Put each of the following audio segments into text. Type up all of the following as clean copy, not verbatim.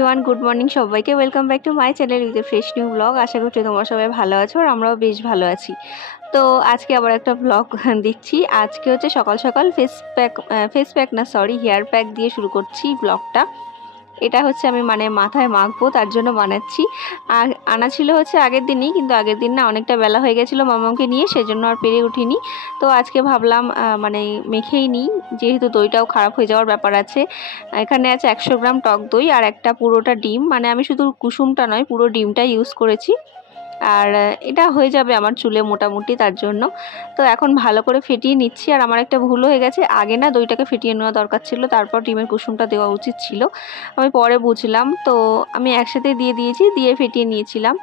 Everyone, good morning সবাইকে। Welcome back to my channel with a fresh new blog. আশা করছি তোমরা সবাই ভালো আছো আর আমরাও বেশ ভালো আছি। তো আজকে আবার একটা ব্লগ দিচ্ছি। আজকে হচ্ছে সকাল সকাল হেয়ার প্যাক দিয়ে শুরু করছি ব্লগটা। এটা হচ্ছে আমি মাথায় মাখবো, তার জন্য বানাচ্ছি। আর আনা ছিল হচ্ছে আগের দিনই, কিন্তু আগের দিন না অনেকটা বেলা হয়ে গেছিলো মামাকে নিয়ে, সেজন্য আর পেরে উঠিনি। তো আজকে ভাবলাম মেখেই নিই, যেহেতু দইটাও খারাপ হয়ে যাওয়ার ব্যাপার আছে। এখানে আছে 100 গ্রাম টক দই আর একটা পুরোটা ডিম, আমি শুধু কুসুমটা নয় পুরো ডিমটা ইউজ করেছি। আর এটা হয়ে যাবে আমার চুলে মোটামুটি, তার জন্য তো এখন ভালো করে ফেটিয়ে নিচ্ছি। আর আমার একটা ভুল হয়ে গেছে, আগে না দইটাকে ফেটিয়ে নেওয়া দরকার ছিল, তারপর ডিমের কুসুমটা দেওয়া উচিত ছিল। আমি পরে বুঝলাম, তো আমি একসাথে দিয়ে ফেটিয়ে নিয়েছিলাম।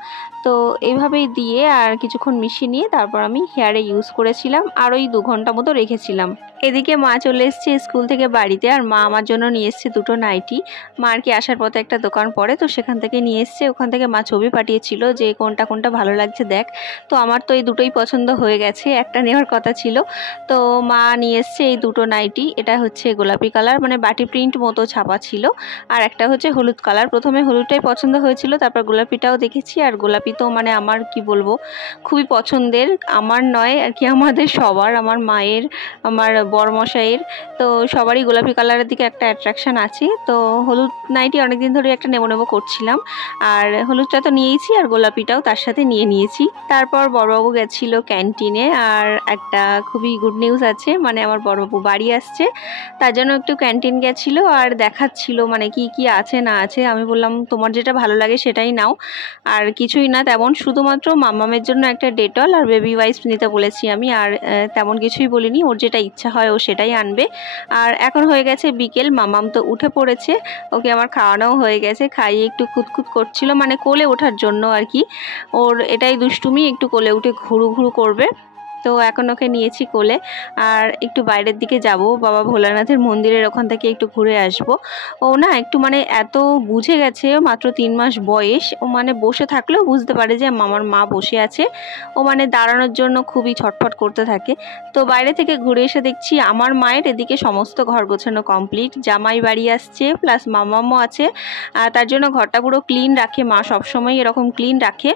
তো এইভাবেই দিয়ে আর কিছুক্ষণ মিশিয়ে নিয়ে তারপর আমি হেয়ারে ইউজ করেছিলাম আর ওই 2 ঘন্টা মতো রেখেছিলাম। এদিকে মা চলে এসছে স্কুল থেকে বাড়িতে, আর মা আমার জন্য নিয়ে এসছে 2টো নাইটি। মা আর কি আসার পথে একটা দোকান পড়ে, তো সেখান থেকে নিয়ে এসছে। ওখান থেকে মা ছবি পাঠিয়েছিল যে কোনটা কোনটা ভালো লাগছে দেখ। তো আমার তো এই দুটোই পছন্দ হয়ে গেছে, একটা নেওয়ার কথা ছিল। তো মা নিয়ে এসছে এই 2টো নাইটি। এটা হচ্ছে গোলাপি কালার, বাটি প্রিন্ট মতো ছাপা ছিল, আর একটা হচ্ছে হলুদ কালার। প্রথমে হলুদটাই পছন্দ হয়েছিল, তারপর গোলাপিটাও দেখেছি। আর গোলাপি তো আমার কি বলবো, খুবই পছন্দের। আমার নয় আর কি, আমাদের সবার, আমার মায়ের, আমার বড়মশাইয়ের, তো সবারই গোলাপি কালারের দিকে একটা অ্যাট্রাকশান আছে। তো হলুদ নাইটি অনেকদিন ধরে একটা নেবো করছিলাম, আর হলুদটা তো নিয়েইছি আর গোলাপিটাও তার সাথে নিয়েছি। তারপর বড়বাবু গেছিল ক্যান্টিনে, আর একটা খুবই গুড নিউজ আছে, আমার বড়বাবু বাড়ি আসছে, তার জন্য একটু ক্যান্টিন গেছিলো আর দেখাচ্ছিল কি কি আছে না আছে। আমি বললাম তোমার যেটা ভালো লাগে সেটাই নাও, আর কিছুই না তেমন, শুধুমাত্র মাম্মামের জন্য একটা ডেটল আর বেবি ওয়াইপস নিতে বলেছি আমি। আর তেমন কিছুই বলিনি, ওর যেটা ইচ্ছা হয় ও সেটাই আনবে। আর এখন হয়ে গেছে বিকেল, মাম্মাম তো উঠে পড়েছে, ওকে আমার খাওয়ানোও হয়ে গেছে। খাইয়ে একটু খুঁতখুত করছিল, কোলে ওঠার জন্য আর কি, ওর এটাই দুষ্টুমি, একটু কোলে উঠে ঘুরু ঘুরু করবে। তো এখন ওকে নিয়েছি কোলে, আর একটু বাইরের দিকে যাব, বাবা ভোলানাথের মন্দিরের ওখান থেকে একটু ঘুরে আসব। ও না একটু এত বুঝে গেছে, মাত্র 3 মাস বয়স। ও বসে থাকলেও বুঝতে পারে যে আমার মা বসে আছে। ও দাঁড়ানোর জন্য খুবই ছটফট করতে থাকে। তো বাইরে থেকে ঘুরে এসে দেখছি আমার মায়ের এদিকে সমস্ত ঘর গোছানো কমপ্লিট, জামাই বাড়ি আসছে প্লাস মামামও আছে, আর তার জন্য ঘরটা পুরো ক্লিন রাখে মা, সবসময় এরকম ক্লিন রাখে।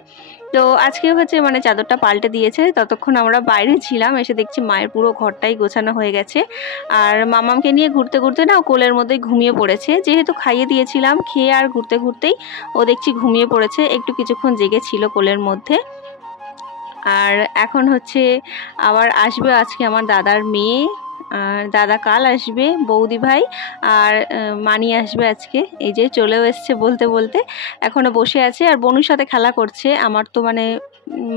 তো আজকে হচ্ছে চাদরটা পাল্টে দিয়েছে, ততক্ষণ আমরা বাইরে ছিলাম, এসে দেখছি মায়ের পুরো ঘরটাই গোছানো হয়ে গেছে। আর মামামকে নিয়ে ঘুরতে ঘুরতে না কোলের মধ্যেই ঘুমিয়ে পড়েছে, যেহেতু খাইয়ে দিয়েছিলাম, খেয়ে আর ঘুরতে ঘুরতেই ও দেখছি ঘুমিয়ে পড়েছে। একটু কিছুক্ষণ জেগেছিল কোলের মধ্যে। আর এখন হচ্ছে আবার আসবে আজকে আমার দাদার মেয়ে, আর দাদা কাল আসবে, বৌদি ভাই আর মানি আসবে আজকে। এই যে চলেও এসছে বলতে বলতে, এখনো বসে আছে আর বনুর সাথে খেলা করছে। আমার তো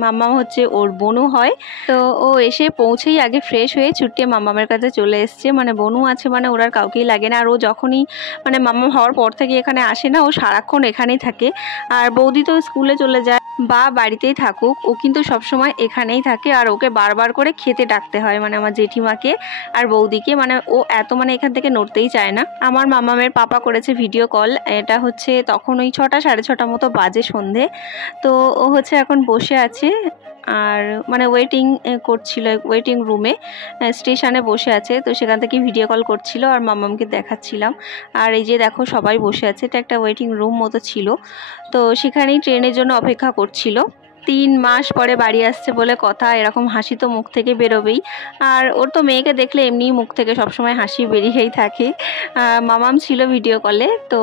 মাম্মাম হচ্ছে ওর বনু হয়, তো ও এসে পৌঁছেই আগে ফ্রেশ হয়ে ছুটিয়ে মাম্মামের কাছে চলে এসছে। বনু আছে ওর আর কাউকেই লাগে না। আর ও যখনই মাম্মাম হওয়ার পর থেকে এখানে আসে না, ও সারাক্ষণ এখানেই থাকে। আর বৌদি তো স্কুলে চলে যায় বা বাড়িতেই থাকুক, ও কিন্তু সবসময় এখানেই থাকে। আর ওকে বারবার করে খেতে ডাকতে হয়, আমার জেঠিমাকে আর বৌদিকে, ও এত এখান থেকে নড়তেই চায় না। আমার মামামের পাপা করেছে ভিডিও কল, এটা হচ্ছে তখন ওই 6টা সাড়ে 6টা মতো বাজে সন্ধে। তো ও হচ্ছে এখন বসে আছে আর ওয়েটিং করছিল, ওয়েটিং রুমে স্টেশনে বসে আছে, তো সেখান থেকে ভিডিও কল করছিল আর মামামকে দেখাচ্ছিলাম। আর এই যে দেখো সবাই বসে আছে, এটা একটা ওয়েটিং রুম মতো ছিল, তো সেখানেই ট্রেনের জন্য অপেক্ষা করছিল। 3 মাস পরে বাড়ি আসছে বলে কথা, এরকম হাসি তো মুখ থেকে বেরোবেই। আর ওর তো মেয়েকে দেখলে এমনি মুখ থেকে সবসময় হাসি বেরিয়েই থাকে। মামাম ছিল ভিডিও কলে, তো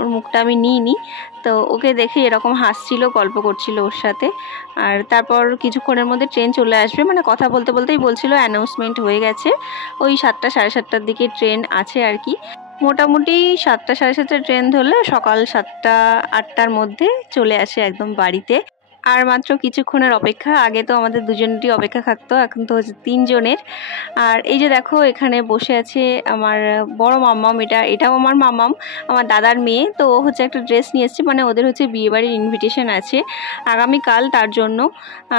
ওর মুখটা আমি নিইনি, তো ওকে দেখে এরকম হাসছিল, গল্প করছিল ওর সাথে। আর তারপর কিছুক্ষণের মধ্যে ট্রেন চলে আসবে, কথা বলতে বলতেই বলছিল অ্যানাউন্সমেন্ট হয়ে গেছে, ওই 7টা সাড়ে 7টার দিকে ট্রেন আছে আর কি। মোটামুটি 7টা সাড়ে 7টার ট্রেন ধরলে সকাল 7টা 8টার মধ্যে চলে আসে একদম বাড়িতে। আর মাত্র কিছুক্ষণের অপেক্ষা, আগে তো আমাদের দুজনেরই অপেক্ষা থাকতো, এখন তো হচ্ছে 3 জনের। আর এই যে দেখো এখানে বসে আছে আমার বড় মাম্মাম, এটাও আমার মাম্মাম, আমার দাদার মেয়ে। তো ও হচ্ছে একটা ড্রেস নিয়ে এসছে, ওদের হচ্ছে বিয়েবাড়ির ইনভিটেশন আছে আগামীকাল, তার জন্য।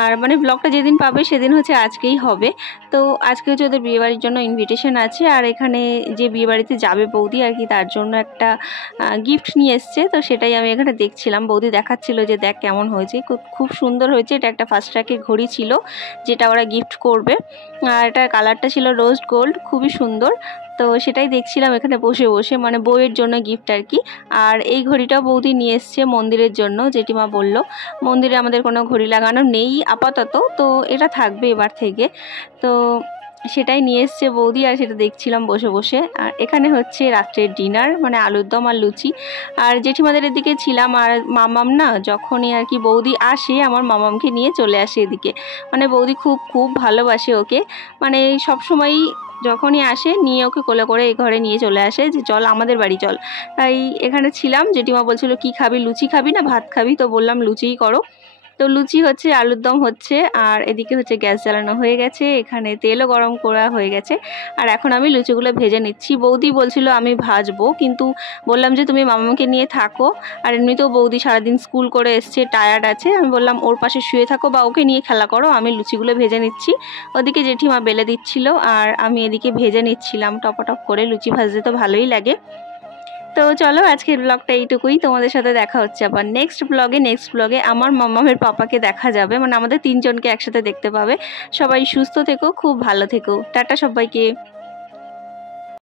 আর ব্লগটা যেদিন পাবে সেদিন হচ্ছে আজকেই হবে। তো আজকে হচ্ছে ওদের বিয়েবাড়ির জন্য ইনভিটেশন আছে, আর এখানে যে বিয়েবাড়িতে যাবে বৌদি আর কি, তার জন্য একটা গিফট নিয়ে এসছে। তো সেটাই আমি এখানে দেখছিলাম, বৌদি দেখাচ্ছিল যে দেখ কেমন হয়েছে, খুব খুব সুন্দর হয়েছে। এটা একটা ফার্স্ট ট্র্যাকের ঘড়ি ছিল যেটা ওরা গিফট করবে, আর এটার কালারটা ছিল রোজ গোল্ড, খুবই সুন্দর। তো সেটাই দেখছিলাম এখানে বসে বসে, মানে বউয়ের জন্য গিফট আর কি। আর এই ঘড়িটাও বৌদি নিয়ে এসছে মন্দিরের জন্য, জেঠিমা বলল মন্দিরে আমাদের কোনো ঘড়ি লাগানো নেই আপাতত, তো এটা থাকবে এবার থেকে। তো সেটাই নিয়ে এসছে বৌদি, আর সেটা দেখছিলাম বসে বসে। আর এখানে হচ্ছে রাত্রের ডিনার, মানে আলুর দম আর লুচি। আর জেঠিমাদের এদিকে ছিলাম, আর মামাম না যখনই আর কি বৌদি আসে আমার মামামকে নিয়ে চলে আসে এদিকে। মানে বৌদি খুব খুব ভালোবাসে ওকে, মানে সবসময়ই যখনই আসে নিয়ে ওকে কোলে করে এই ঘরে নিয়ে চলে আসে যে চল আমাদের বাড়ি চল। তাই এখানে ছিলাম। জেঠিমা বলছিল কি খাবি, লুচি খাবি না ভাত খাবি? তো বললাম লুচিই করো। তো লুচি হচ্ছে, আলুর দম হচ্ছে, আর এদিকে হচ্ছে গ্যাস জ্বালানো হয়ে গেছে, এখানে তেলও গরম করা হয়ে গেছে। আর এখন আমি লুচিগুলো ভেজে নিচ্ছি। বৌদি বলছিল আমি ভাজবো, কিন্তু বললাম যে তুমি মামাকে নিয়ে থাকো, আর এমনিতেও বৌদি সারাদিন স্কুল করে এসছে, টায়ার্ড আছে। আমি বললাম ওর পাশে শুয়ে থাকো বা ওকে নিয়ে খেলা করো, আমি লুচিগুলো ভেজে নিচ্ছি। ওদিকে জেঠিমা বেলে দিচ্ছিল আর আমি এদিকে ভেজে নিচ্ছিলাম টপটপ করে। লুচি ভাজতে তো ভালোই লাগে। তো চলো আজকের ব্লগটা এইটুকুই, তোমাদের সাথে দেখা হচ্ছে আবার নেক্সট ব্লগে আমার মামামের পাপাকে দেখা যাবে, মানে আমাদের তিনজনকে একসাথে দেখতে পাবে। সবাই সুস্থ থেকো, খুব ভালো থেকো, টাটা সবাইকে।